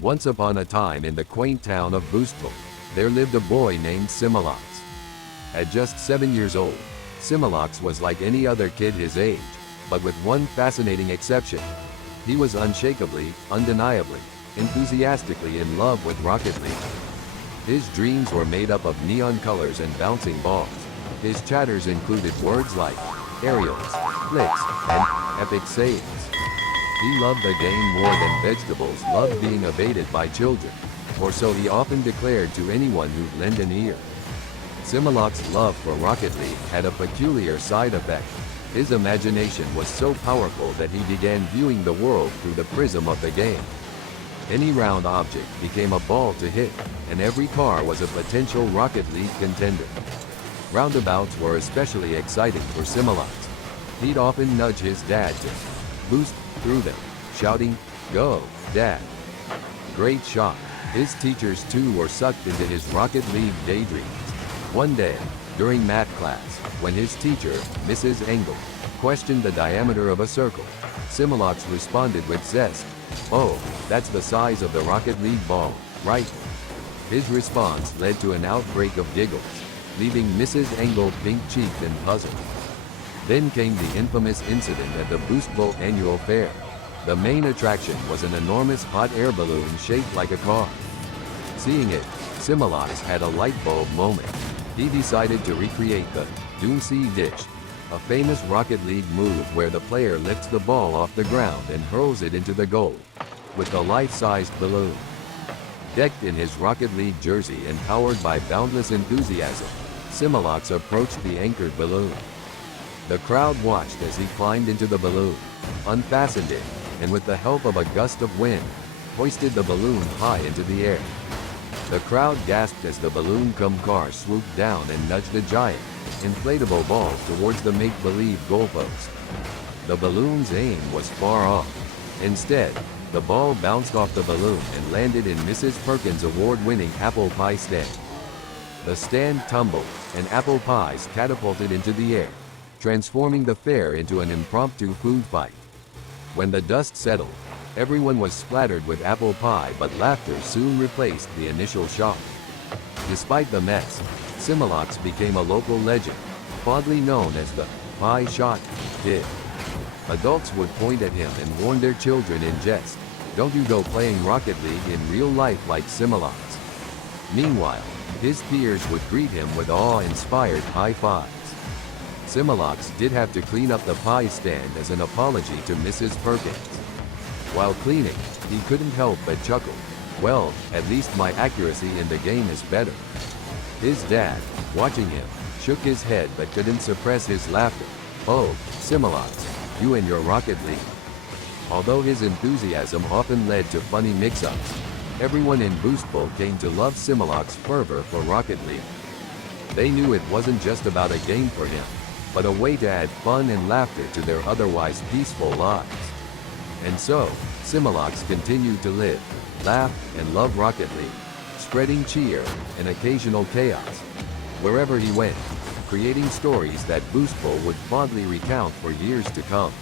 Once upon a time in the quaint town of Boostful, there lived a boy named Simoloks. At just 7 years old, Simoloks was like any other kid his age, but with one fascinating exception. He was unshakably, undeniably, enthusiastically in love with Rocket League. His dreams were made up of neon colors and bouncing balls. His chatters included words like aerials, flicks, and epic saves. He loved the game more than vegetables loved being evaded by children, or so he often declared to anyone who'd lend an ear. Simoloks' love for Rocket League had a peculiar side effect. His imagination was so powerful that he began viewing the world through the prism of the game. Any round object became a ball to hit, and every car was a potential Rocket League contender. Roundabouts were especially exciting for Simoloks. He'd often nudge his dad to boost through them, shouting, "Go, Dad!" Great shot. His teachers too were sucked into his Rocket League daydreams. One day, during math class, when his teacher, Mrs. Engel, questioned the diameter of a circle, Simoloks responded with zest, "Oh, that's the size of the Rocket League ball, right?" His response led to an outbreak of giggles, leaving Mrs. Engel pink-cheeked and puzzled. Then came the infamous incident at the Boostful annual fair. The main attraction was an enormous hot air balloon shaped like a car. Seeing it, Simoloks had a light bulb moment. He decided to recreate the Doomsday Dish, a famous Rocket League move where the player lifts the ball off the ground and hurls it into the goal, with the life-sized balloon. Decked in his Rocket League jersey and powered by boundless enthusiasm, Simoloks approached the anchored balloon. The crowd watched as he climbed into the balloon, unfastened it, and with the help of a gust of wind, hoisted the balloon high into the air. The crowd gasped as the balloon-cum car swooped down and nudged a giant, inflatable ball towards the make-believe goalpost. The balloon's aim was far off. Instead, the ball bounced off the balloon and landed in Mrs. Perkins' award-winning apple pie stand. The stand tumbled, and apple pies catapulted into the air, transforming the fair into an impromptu food fight. When the dust settled, everyone was splattered with apple pie, but laughter soon replaced the initial shock. Despite the mess, Simoloks became a local legend, fondly known as the pie shot kid. Adults would point at him and warn their children in jest, "Don't you go playing Rocket League in real life like Simoloks." Meanwhile, his peers would greet him with awe-inspired high fives. Simoloks did have to clean up the pie stand as an apology to Mrs. Perkins. While cleaning, he couldn't help but chuckle. "Well, at least my accuracy in the game is better." His dad, watching him, shook his head but couldn't suppress his laughter. "Oh, Simoloks, you and your Rocket League." Although his enthusiasm often led to funny mix-ups, everyone in Boostful came to love Simoloks' fervor for Rocket League. They knew it wasn't just about a game for him, but a way to add fun and laughter to their otherwise peaceful lives. And so, Simoloks continued to live, laugh, and love Rocket League, spreading cheer and occasional chaos wherever he went, creating stories that Boostful would fondly recount for years to come.